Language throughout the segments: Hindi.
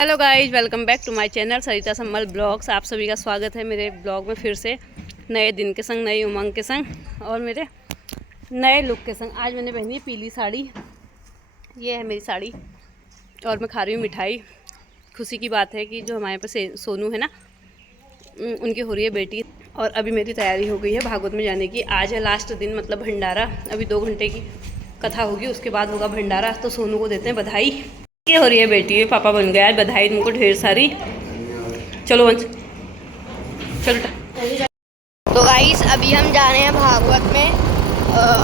Hello guys, welcome back to my channel Sarita Sammal blogs. आप सभी का स्वागत है मेरे ब्लॉग में फिर से नए दिन के संग, नई उमंग के संग और मेरे नए लुक के संग। आज मैंने पहनी है पीली साड़ी। ये है मेरी साड़ी और मैं खा रही हूँ मिठाई। खुशी की बात है कि जो हमारे यहाँ पे सोनू है ना, उनकी हो रही है बेटी। और अभी मेरी तैयारी हो गई है भागवत में जाने की। आज है लास्ट दिन, मतलब भंडारा। अभी 2 घंटे की कथा होगी, उसके बाद होगा भंडारा। तो सोनू को देते हैं बधाई। ये हो रही है बेटी, पापा बन गया। बधाई तुमको ढेर सारी। चलो वंश, चलो। तो गाइस अभी हम जा रहे हैं भागवत में।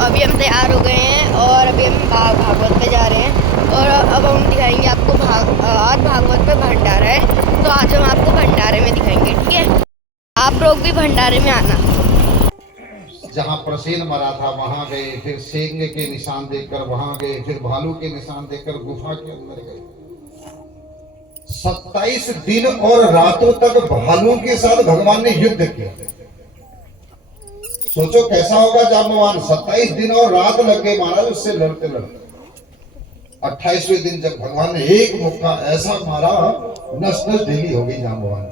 अभी हम तैयार हो गए हैं और अभी हम भागवत में जा रहे हैं। और अब हम दिखाएंगे आपको आज भागवत में भंडारा है, तो आज हम आपको भंडारे में दिखाएंगे, ठीक है। आप लोग भी भंडारे में आना। जहाँ प्रसेन मरा था वहां गए, फिर सेंग के निशान देखकर वहां गए, फिर भालू के निशान देखकर गुफा के अंदर गए। 27 दिन और रातों तक भालू के साथ भगवान ने युद्ध किया। सोचो कैसा होगा जाम्बवान। 27 दिन और रात लग गए महाराज उससे लड़ते लड़ते। 28वें दिन जब भगवान ने एक मुक्का ऐसा मारा, नस नस ढीली हो गई जाम्बवान।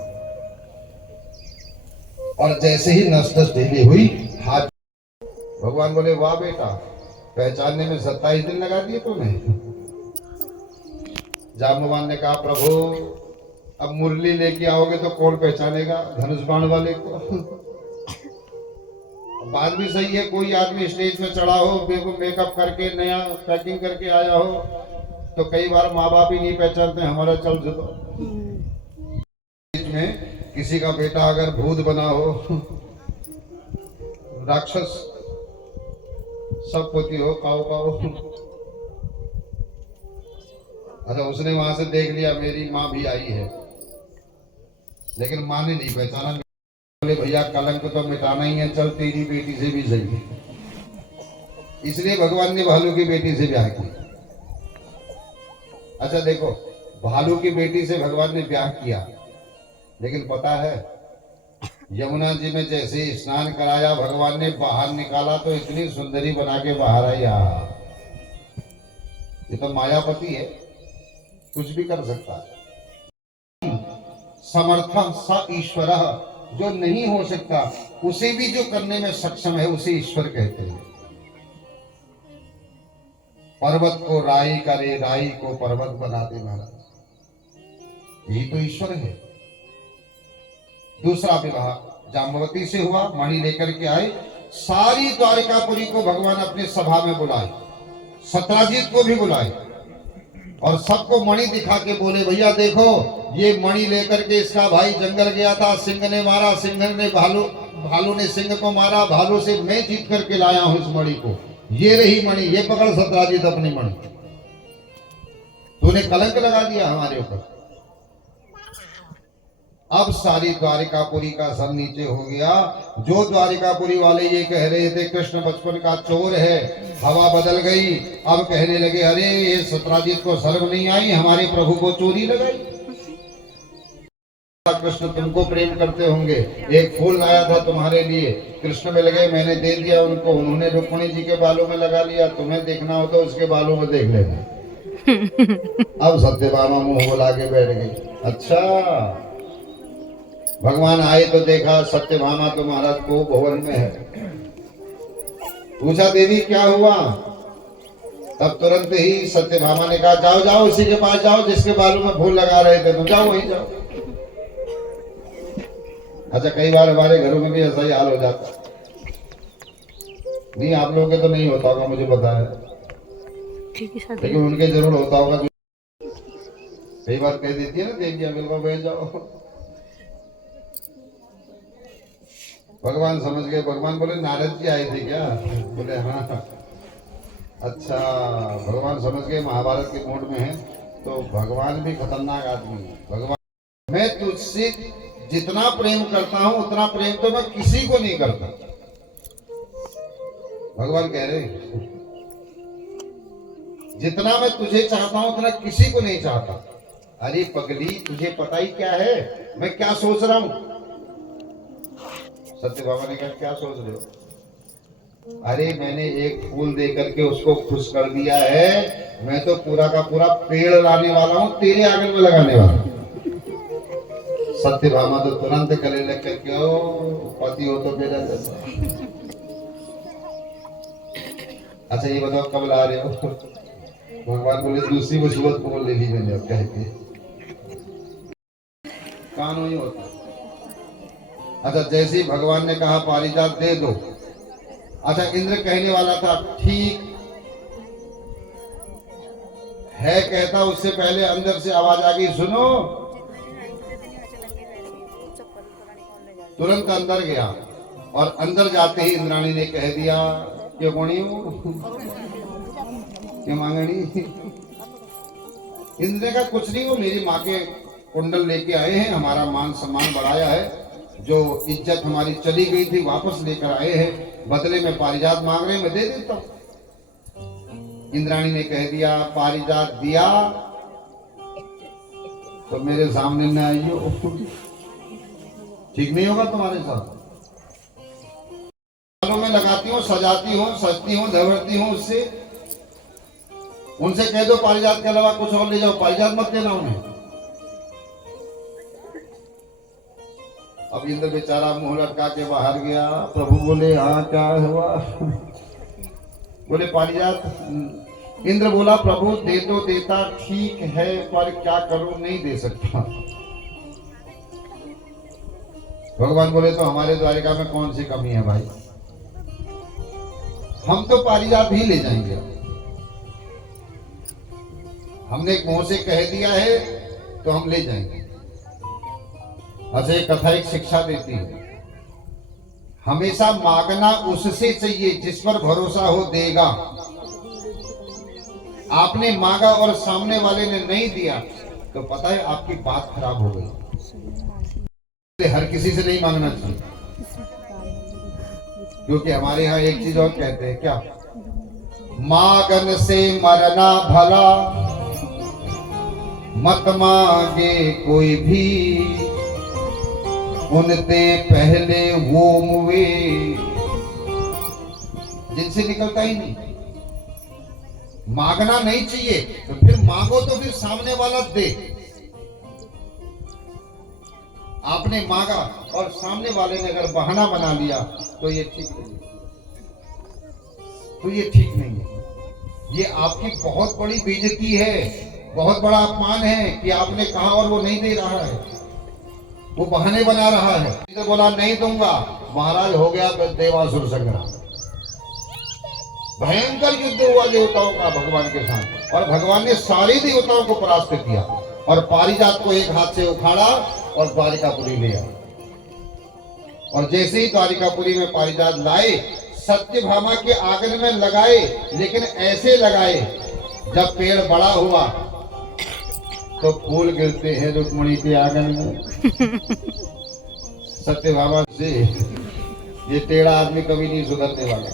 और जैसे ही नस नस ढीली हुई, हाथ भगवान बोले, वाह बेटा, पहचानने में 27 दिन लगा दिए तूने। जाम्बवान ने कहा, प्रभु अब मुरली लेके आओगे तो कौन पहचानेगा धनुष बाण वाले को। बात भी सही है, कोई आदमी स्टेज में चढ़ा हो, मेकअप करके नया पैकिंग करके आया हो, तो कई बार माँ बाप ही नहीं पहचानते हमारा चल जुतो। में किसी का बेटा अगर भूत बना हो, राक्षस सब पोती हो, काओ काओ, अच्छा उसने वहां से देख लिया मेरी माँ भी आई है, लेकिन माँ ने नहीं पहचाना। बोले भैया कलंक तो मिटाना ही है, चल तेरी बेटी से भी सही। इसलिए भगवान ने भालू की बेटी से ब्याह किया। अच्छा देखो, भालू की बेटी से भगवान ने ब्याह किया, लेकिन पता है यमुना जी में जैसे स्नान कराया, भगवान ने बाहर निकाला तो इतनी सुंदरी बना के बाहर आई। ये तो मायापति है, कुछ भी कर सकता है। समर्थ स ईश्वर, जो नहीं हो सकता उसे भी जो करने में सक्षम है उसे ईश्वर कहते हैं। पर्वत को राई करे, राई को पर्वत बना दे महाराज, यही तो ईश्वर है। दूसरा विवाह जाम्बवती से हुआ, मणि लेकर के आए। सारी द्वारिकापुरी को भगवान अपने सभा में बुलाए, सत्राजित को भी बुलाए और सबको मणि दिखा के बोले, भैया देखो ये मणि लेकर के इसका भाई जंगल गया था, सिंह ने मारा, सिंह ने भालू ने सिंह को मारा, भालू से मैं जीत करके लाया हूं इस मणि को। ये रही मणि, ये पकड़ सत्राजित अपनी मणि। तूने कलंक लगा दिया हमारे ऊपर। अब सारी द्वारिकापुरी का सब नीचे हो गया। जो द्वारिकापुरी वाले ये कह रहे थे कृष्ण बचपन का चोर है, हवा बदल गई। अब कहने लगे, अरे ये सत्राजित को शर्म नहीं आई, हमारे प्रभु को चोरी लगाई। कृष्ण तुमको प्रेम करते होंगे, एक फूल लाया था तुम्हारे लिए, कृष्ण में लगे, मैंने दे दिया उनको, उन्होंने रुक्मिणी जी के बालों में लगा लिया। तुम्हें देखना हो तो उसके बालों में देख लेना। अब सत्यभामा मुंह बुला के बैठ गई। अच्छा, भगवान आए तो देखा सत्यभामा तो महाराज को भवन में है। पूछा, देवी क्या हुआ? तब तुरंत ही सत्यभामा ने कहा, जाओ जाओ उसी के पास जाओ जिसके बालों में फूल लगा रहे थे, तुम जाओ वहीं जाओ। अच्छा, कई बार हमारे घरों में भी ऐसा ही हाल हो जाता नहीं, आप लोगों के तो नहीं होता होगा मुझे पता है, लेकिन उनके जरूर होता होगा। कई बार कह देती है ना देवी, बिल्कुल बैठ जाओ। भगवान समझ गए। भगवान बोले, नारद जी आए थे क्या? बोले हाँ। अच्छा, भगवान समझ गए महाभारत के मूड में है, तो भगवान भी खतरनाक आदमी है। भगवान, मैं तुझसे जितना प्रेम करता हूं उतना प्रेम तो मैं किसी को नहीं करता। भगवान कह रहे, जितना मैं तुझे चाहता हूं उतना किसी को नहीं चाहता। अरे पगली, तुझे पता ही क्या है मैं क्या सोच रहा हूं? सत्यभामा ने कहा, क्या सोच रहे हो? अरे मैंने एक फूल दे करके उसको खुश कर दिया है, मैं तो पूरा का पूरा पेड़ लाने वाला हूँ, तेरे आंगन में लगाने वाला हूँ। सत्यभामा तो तुरंत गले लग कर क्यों पति हो तो मेरा जैसा। अच्छा ये बताओ कब ला रहे हो? भगवान बोले दूसरी मुसीबत को ले ली मैंने अब कह के। कानून ही होता। अच्छा जैसे ही भगवान ने कहा पारिजात दे दो। अच्छा इंद्र कहने वाला था ठीक है कहता, उससे पहले अंदर से आवाज आ गई सुनो। तुरंत अंदर गया और अंदर जाते ही इंद्राणी ने कह दिया क्यों कोणी क्यों मांगनी। इंद्र का कुछ नहीं, वो मेरी माँ के कुंडल लेके आए हैं, हमारा मान सम्मान बढ़ाया है, जो इज्जत हमारी चली गई थी वापस लेकर आए हैं, बदले में पारिजात मांग रहे हैं, मैं दे देता हूं। इंद्राणी ने कह दिया पारिजात दिया तो मेरे सामने न आइयो, ठीक नहीं होगा तुम्हारे साथ। में लगाती हूँ, सजाती हूँ, सजती हूँ, धवरती हूँ, उससे उनसे कह दो पारिजात के अलावा कुछ और ले जाओ, पारिजात मत देना उन्हें। अब इंद्र बेचारा मुंह लटका के बाहर गया। प्रभु बोले हाँ क्या हुआ? बोले पारिजात। इंद्र बोला प्रभु दे तो देता ठीक है, पर क्या करूं नहीं दे सकता। भगवान बोले तो हमारे द्वारिका में कौन सी कमी है भाई, हम तो पारिजात ही ले जाएंगे। हमने एक मुंह से कह दिया है तो हम ले जाएंगे। अच्छा ये कथा एक शिक्षा देती है, हमेशा मांगना उससे चाहिए जिस पर भरोसा हो देगा। आपने मांगा और सामने वाले ने नहीं दिया तो पता है आपकी बात खराब हो गई। हर किसी से नहीं मांगना चाहिए, क्योंकि हमारे यहाँ एक चीज और कहते हैं क्या, मांगन से मरना भला, मत मांगे कोई भी, उनते पहले वो मुए। जिनसे निकलता ही नहीं। मांगना नहीं चाहिए तो फिर मांगो तो फिर सामने वाला दे। आपने मांगा और सामने वाले ने अगर बहाना बना लिया तो ये ठीक नहीं, तो ये ठीक नहीं है। ये आपकी बहुत बड़ी बेइज्जती है, बहुत बड़ा अपमान है कि आपने कहा और वो नहीं दे रहा है, वो बहाने बना रहा है। तो बोला नहीं दूंगा, महाराज हो गया देवासुर संग्राम, भयंकर युद्ध हुआ देवताओं का भगवान के साथ, और भगवान ने सारे देवताओं को परास्त किया और पारिजात को एक हाथ से उखाड़ा और द्वारिकापुरी ले आया। और जैसे ही द्वारिकापुरी में पारिजात लाए, सत्यभामा के आंगन में लगाए, लेकिन ऐसे लगाए जब पेड़ बड़ा हुआ तो फूल गिरते हैं रुक्मणी के आंगन में। सत्यभामा से ये टेढ़ा आदमी कभी नहीं सुधरने वाला।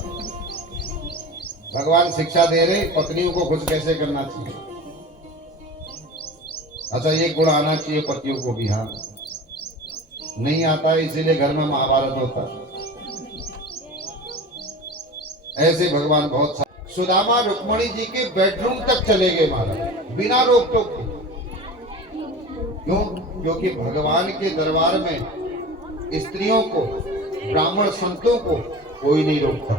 भगवान शिक्षा दे रहे पत्नियों को खुश कैसे करना चाहिए। अच्छा ये गुण आना चाहिए पतियों को भी, हाँ नहीं आता है इसीलिए घर में महाभारत होता है। ऐसे भगवान बहुत सारे। सुदामा रुक्मणी जी के बेडरूम तक चले गए महाराज बिना रोक टोक के। क्यों? क्योंकि भगवान के दरबार में स्त्रियों को, ब्राह्मण संतों को कोई नहीं रोकता।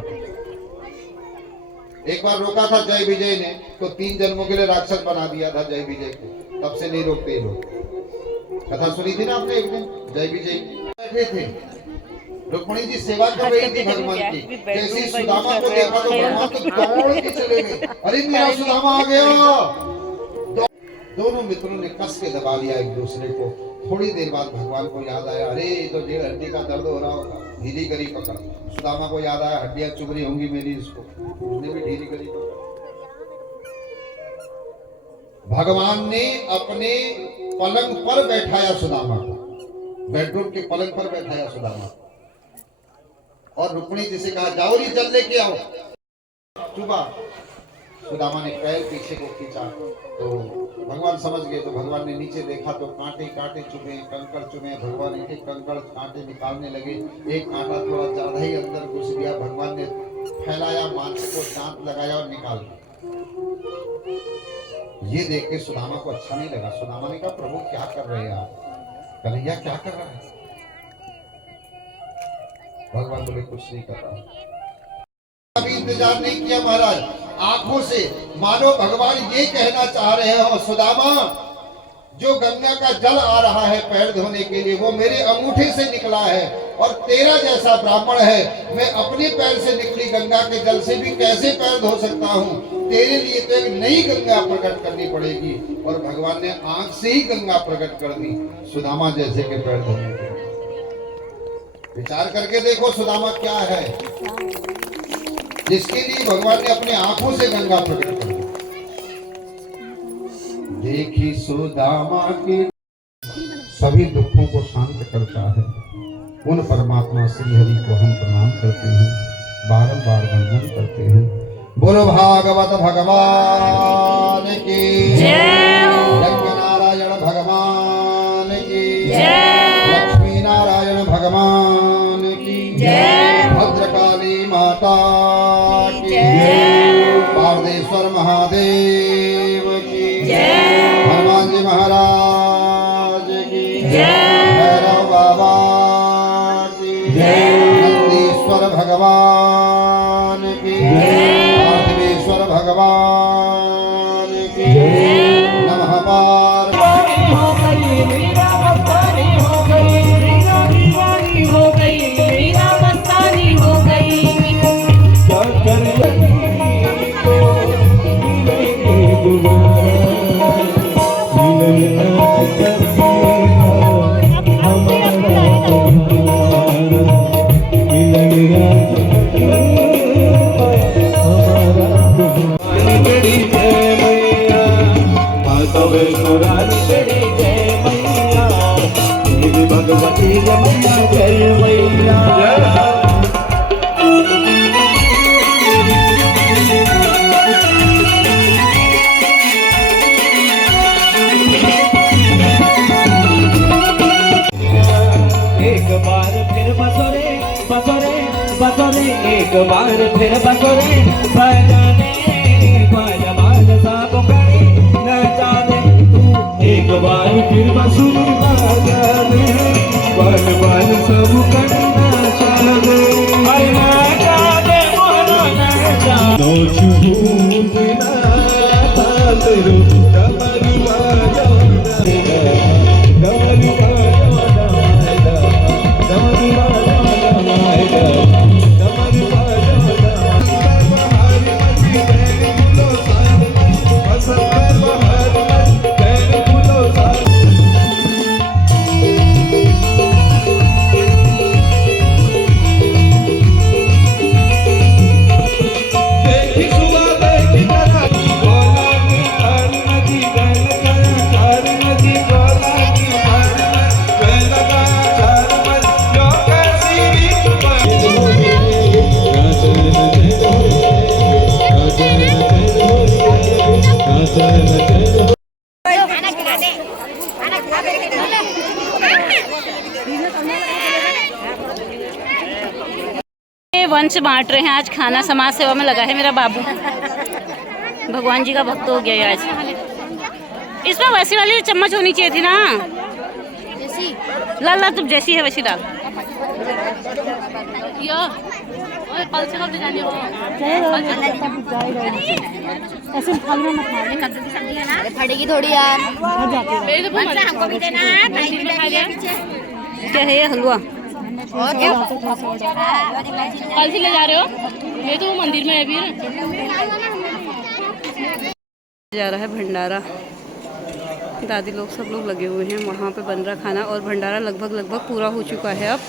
एक बार रोका था जय विजय ने, तो 3 जन्मों के लिए राक्षस बना दिया था जय विजय को, तब से नहीं रोकते लोग। कथा सुनी थी ना आपने एक दिन, जय विजय बैठे थे, रुक्मणी जी सेवा कर रही थी भगवान की। जैसे सुदामा को देखा तो भगवान तो दौड़ के चले गए, अरे मेरा सुदामा आ गया। दोनों मित्रों ने कस के दबा लिया एक दूसरे को। थोड़ी देर बाद भगवान को याद आया, अरे तो 1.5 हड्डी का दर्द हो रहा होगा, ढीली करी पकड़। सुदामा को याद आया हड्डियां चुभ रही होंगी मेरी, इसको, उसने भी ढीली करी पकड़। भगवान ने अपने पलंग पर बैठाया सुदामा को, बेडरूम के पलंग पर बैठाया सुदामा को, और रुक्मिणी जी से कहा जाओ री जल लेके आओ। चुभा, सुदामा ने पैर पीछे को खींचा तो भगवान समझ गए। तो भगवान ने नीचे देखा तो कांटे कांटे चुभे, कंकड़ चुभे। भगवान एक एक कंकड़ कांटे निकालने लगे। एक कांटा थोड़ा ज्यादा ही अंदर घुस गया। भगवान ने फैलाया, मांस को दांत लगाया और निकाल दिया। ये देख के सुदामा को अच्छा नहीं लगा। सुदामा ने कहा प्रभु क्या कर रहे हैं आप? कन्हैया क्या कर रहा है? भगवान बोले कुछ नहीं कर रहा। अभी इंतजार नहीं किया महाराज, आंखों से मानो भगवान ये कहना चाह रहे हो, सुदामा जो गंगा का जल आ रहा है पैर धोने के लिए वो मेरे अंगूठे से निकला है, और तेरा जैसा ब्राह्मण है, मैं अपने पैर से निकली गंगा के जल से भी कैसे पैर धो सकता हूँ? तेरे लिए तो एक नई गंगा प्रकट करनी पड़ेगी। और भगवान ने आंख से ही गंगा प्रकट कर दी सुदामा जैसे के पैर धोने के। विचार करके देखो सुदामा क्या है जिसके लिए भगवान ने अपने आंखों से गंगा प्रकट कर दी। देखी सुदामा के सभी दुखों को शांत करता है, उन परमात्मा श्री हरि को हम प्रणाम करते हैं, बारंबार वंदन करते हैं। बोलो भागवत भगवान की जय हो। यज्ञ नारायण भगवान की जय। लक्ष्मी नारायण भगवान की जय। भद्रकाली माता की जय। पारदेश्वर महादेव की जय। हनुमान जी महाराज की जय। भैरव बाबा की नंदीश्वर भगवान की पार्थिवेश्वर भगवान की नमः पार्वती हो गई मीरा मस्तानी हो गई, मीरा दीवानी हो गई, मीरा मस्तानी हो गई। भगवती रमैया जय मैया। एक बार फिर बसोरे बसोरे बसोरे, एक बार फिर बसोरे बजाने बाजा बाजा सब करे नचा दे तू। एक बार फिर बसुरी बजाने बाजा बाजा सब करे नचा दे, अरे नचा दे मोहनो नचा। नोच भूतना तालरू कमरी बाजा कमरी बाजा वंश बांट रहे हैं आज, खाना समाज सेवा में लगा है मेरा बाबू। भगवान जी का भक्त हो गया है आज। इसमें वैसी वाली चम्मच होनी चाहिए थी ना, लाल लाल तुम जैसी है वैसी डाल। ऐसे फटेगी थोड़ी यार। क्या है ये हलवा? और क्या कल से ले जा रहे हो? ये तो मंदिर में है अभी जा रहा है भंडारा। दादी लोग सब लोग लगे हुए हैं वहाँ पे, बन रहा खाना और भंडारा लगभग पूरा हो चुका है। अब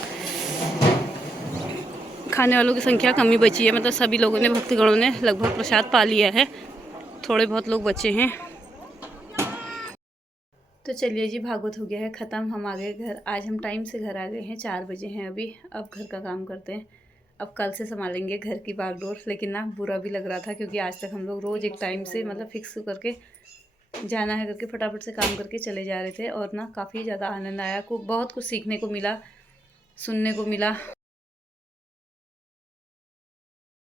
खाने वालों की संख्या कमी बची है, मतलब सभी लोगों ने, भक्तगणों ने लगभग प्रसाद पा लिया है, थोड़े बहुत लोग बचे हैं। तो चलिए जी, भागवत हो गया है ख़त्म, हम आ गए घर। आज हम टाइम से घर आ गए हैं, 4 बजे हैं अभी। अब घर का काम करते हैं, अब कल से संभालेंगे घर की बागडोर। लेकिन ना बुरा भी लग रहा था क्योंकि आज तक हम लोग रोज़ एक टाइम से मतलब फिक्स करके जाना है करके फटाफट से काम करके चले जा रहे थे। और ना काफ़ी ज़्यादा आनंद आया, बहुत कुछ सीखने को मिला, सुनने को मिला।